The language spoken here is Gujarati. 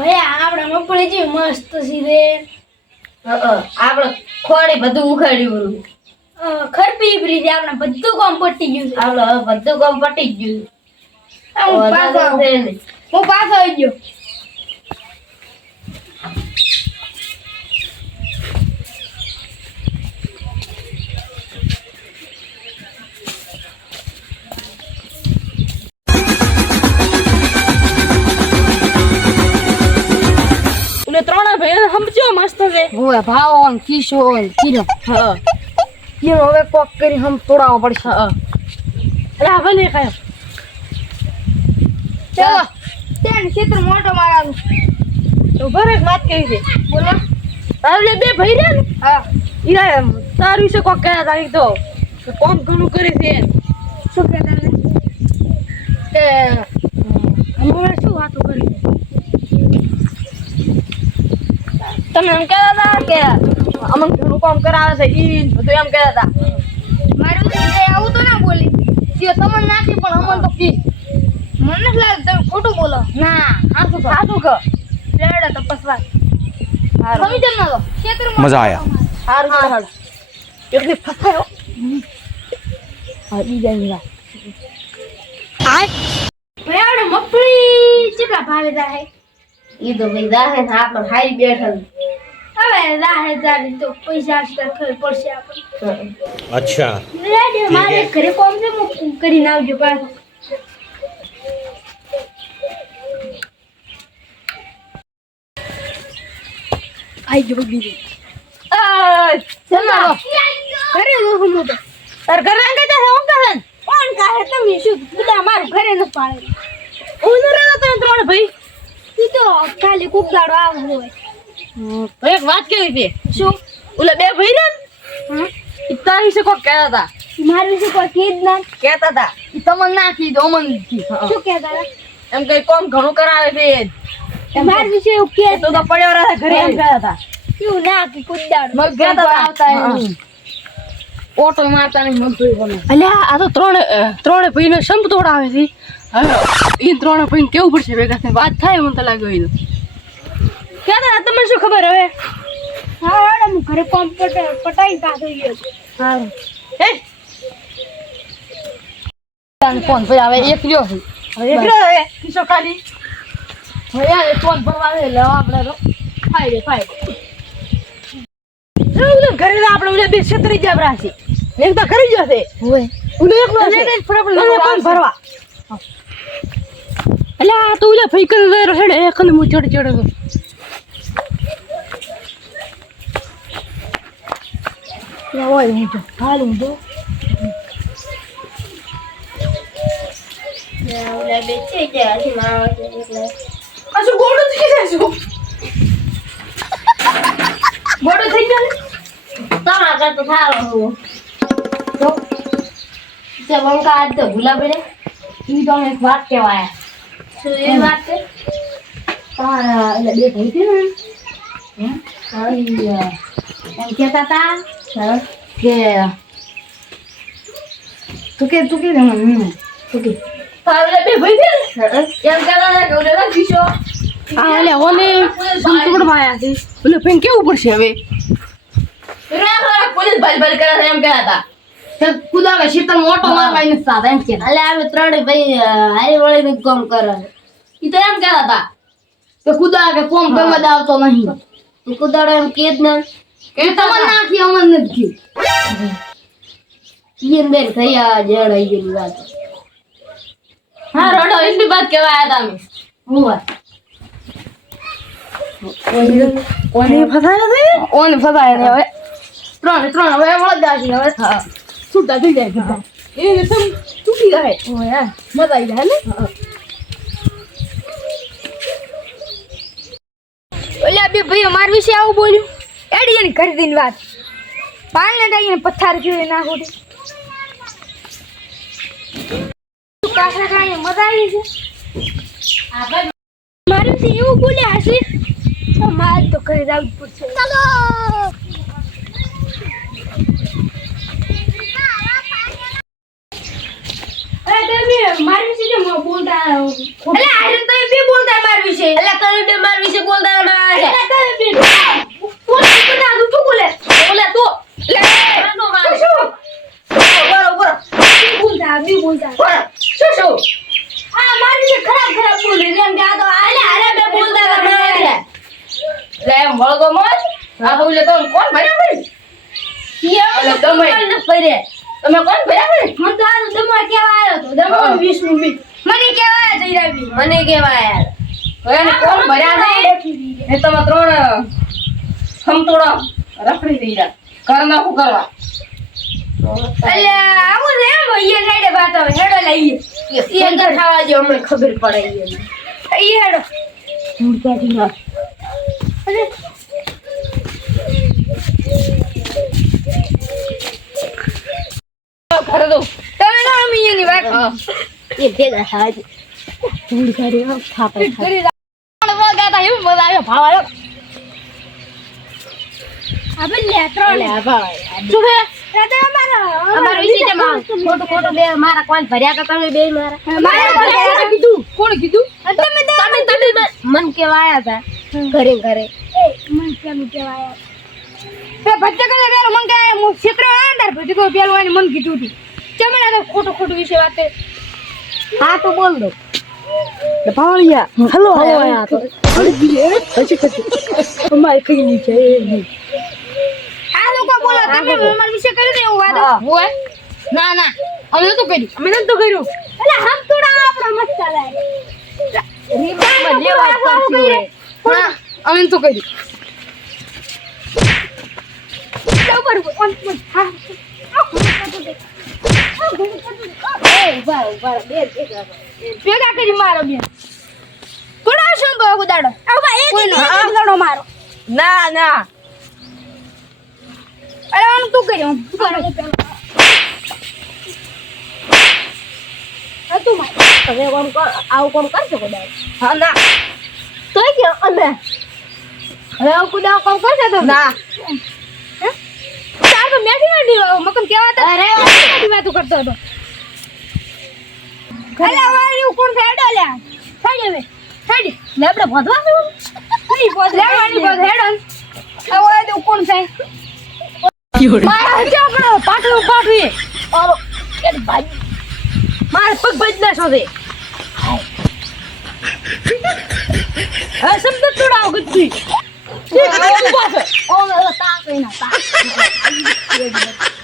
ભાઈ આપણે મગફળી જેવી મસ્ત સીધે આપણે ખોડી બધું ઉખાડ્યું. ખરપી બ્રિજ આપણે બધું કામ પટી ગયું છે. આપણે બધું કામ પટી ગયું છે. હું પાછો આવી ગયો. મસ્ત છે ઓય ભાવો ઓન કિશો ઓન કિરો હા કિરો હવે કોક કરી હમ તોડાવો પડશે હા અરે હવે ભલે કાય ચાલો તેણ ક્ષેત્ર મોટો મારા તો ભરે વાત કરી છે બોલો તારે બે ભાઈ રે ને હા ઈરા તાર વિશે કોક કહેતા તારી તો કોમ ઘણું કરે છે શું કહેતા હતા? કે હમણાં શું વાતો કરી તમે એમ કહેતા હતા કે અમને ઘણું કામ કરાવે છે ઈ બધું એમ કહેતા હતા. મારું આવું તો ના બોલી. કે તમને નાખી પણ અમને તો કી. મને નથી લાગે તમે ખોટું બોલો. ના સાચું સાચું કહો. લેડે તપસવા તો પસવા હારું. સમજ ના લો ક્ષેત્ર મજા આયા. સારું સારું એટલે ફસાયો આ બીજા જાય આ ભયાડ મગફળી કેટલા ભાવે જાય ઈ તો ભાઈ જાહે ને આપણે હારી બેઠા આવે તો પૈસા પડશે અચ્છા. મારે ઘરે કોમ છે હું કરીને આવજો પાછું. આઈ જો તાર ઘરે અંગે તો હું કહે કોણ તમે શું બધા મારું ઘરે ન પાડે. હું ન ત્રણ ભાઈ. તું તો ખાલી કુક દાડો આવ હોય. એક વાત કેવી છે શું? ઓલા બે ભાઈ ને? તારી વિશે કોઈ કહેતા હતા? મારી વિશે કોઈ કીધ ના? કહેતા હતા તમને ના કીધ અમન કીધું. શું કહેતા હતા? એમ કઈ કોમ ઘણું કરાવે છે મારું વિશે એવું કે તો તો પડ્યો રહે ઘરે એમ કહેતા હતા. એવું ના કી કુકડાડો મગ કહેતા આવતા એમ. ઓટો મારતા નહીં મગફળી બને અલ્યા આ તો ત્રણે ત્રણે ભાઈને સંપ તોડાવે છે. હવે એ ત્રણે ભાઈને કેવું પડશે? ભેગા વાત થાય મને તો લાગ્યું કહેતા તમને શું ખબર હવે? હા વાળા હું ઘરે કોમ પટાઈ પાછો ગયો છું હે? ફોન પર આવે એક રહ્યો છે હવે એક રહ્યો હવે કિસ્સો ખાલી. હવે આ ફોન પર આવે એટલે આપણે તો લે ઓલે ઘરે તો આપણે ઓલે બે છત્રી જાબરા છે. એક તો ઘરે ગયો છે હોય ઓલે એકલો છે. ફોન ભરવા એટલે આ તો ઓલે ફઈ કરે હેડે એક ને હું ચડ ચડ હોય હું તો હાલ હું તો ઓલા બે છે ગયા છે મારા એટલે આ શું ગોળું થઈ જાય શું ગોળું થઈ જાય તમારા કરતા થાવ હું તો તે બંકા આજ તો ભૂલા પડે ઈ તો એક વાત કહેવાય શું એ વાત છે તારા એટલે બે ભાઈ છે ને હમ? હા, ઈ, અ, એમ કહેતા હતા હા કે તું કે તું કે મને તું કે તારા બે ભાઈ છે. એમ હતા કે ઓલે ના કિશો હા એટલે ઓલે સંતુડ માયા છે ઓલે ભાઈ કેવું પડશે હવે પોલીસ ભાઈ ભાઈ કરે છે એમ કહેતા હતા કે કુદા કે શીતળ મોટો મારવા એને સાથ એમ કે અલે આવે ત્રણેય ભાઈ હાઈ વળી ને કોમ કરે ઈ તો એમ કહેતા હતા કે કુદા કે કોમ જ આવતો નહીં તું કુદાડો એમ કે જ ને કે તમને નાખી અમને નથી જડ ગયેલી વાત હા રડો એટલી વાત કહેવાય હતા અમે હું વાત? ઓને ફસાય નથી? ઓને ફસાય ને હવે ત્રણ ત્રણ હવે વળગા છે હવે હા. છૂટા થઈ જાય એ સમ તૂટી જાય. ઓય મજા આવી જાય ને? ઓલા બે ભાઈ મારા વિશે આવું બોલ્યું? એની કરી દીન વાત પાણી ડાઈને પથ્થર જોઈ ના ખોટી કાસા મજા આવી છે? મારા વિશે એવું બોલ્યા હશે? તો મારે તો ઘરે જવું પડશે. ચાલો મારા વિશે બોલતા એટલે આજે તો એ બી બોલતા મારા વિશે. એટલે તમે બે મારા વિશે વળગો મત આ બોલે તો કોણ ભર્યા ભાઈ અલે તમે? તમે કોણ ભર્યા ભાઈ મને તો આનો દમવા કેવા આવ્યો તો હા. વીસનું બી મને કેવા આવ્યા જયરાબી મને કેવા યાર તો એને કોણ ભર્યા છે એ તમે ત્રણ ખમતોડા રખડી દઈ રહ્યા. કર નાખું કરવા? અલ્યા આવું છે એમ અહીંયા સાઈડે વાત આવે. હેડો લઈએ એ અંદર ખાવા જો અમને ખબર પડે અહીંયા હેડો. અરે ખરે દઉં તમે ના રમી એની વાત એ ભેગા ધૂળ વગાતા એવું મજા ભાવ લે. શું છે? અમારો. વિશે કેમ ખોટું ખોટું બે. મારા કોણ ભર્યા તા તમે બે મારા. મારે કીધું? કોણ કીધું? તમે તમે તમે મન કેવા આયા તા ઘરે ઘરે. મન કેમ કેવાય પેલો મન કે હું આ તાર ભજ્જે કોઈ મન કીધું હતું ચમડા તો ખોટું ખોટું વિશે વાત કરે. હા તો બોલ દો. ભાવળિયા હલો આયા તો અમારે કઈ નહીં છે આ લોકો બોલો તમે અમારા વિશે કર્યું ને એવું વાત? હોય? ના ના. અમે તો કર્યું. અમે તો કર્યું. એટલે હમ થોડા આપણા મત ચાલે અમે નતું કર્યું. હા એ ભેગા કરો. મારો બેન. થોડા શું એક એક ઉદાડો? મારો. ના ના. અરે આમ તું કર્યું તું કરો. હા તું માર. તમે કોણ કોણ આવું કોણ કરશે કદાચ હા ના. તો કે અને હવે આવું કુદા કોમ કરશે તો ના. તો મેથી મેથી મકમ કેવા તો અરે મેથી વાતું કરતો હતો. અલા વાળી કોણ ફેડો લ્યા? ફેડ હવે ફેડ. લે આપણે ભોધવા શું નહીં લે વાળી પોત હેડો હવે તો કોણ છે મારા હજી આપણો પાટલું પાટવી ઓલો કે ભાઈ. મારે પગ ભજ ના શોધે હા શબ્દ તોડાવ ગચ્છી ઓલો ઓલો તાક એના તાક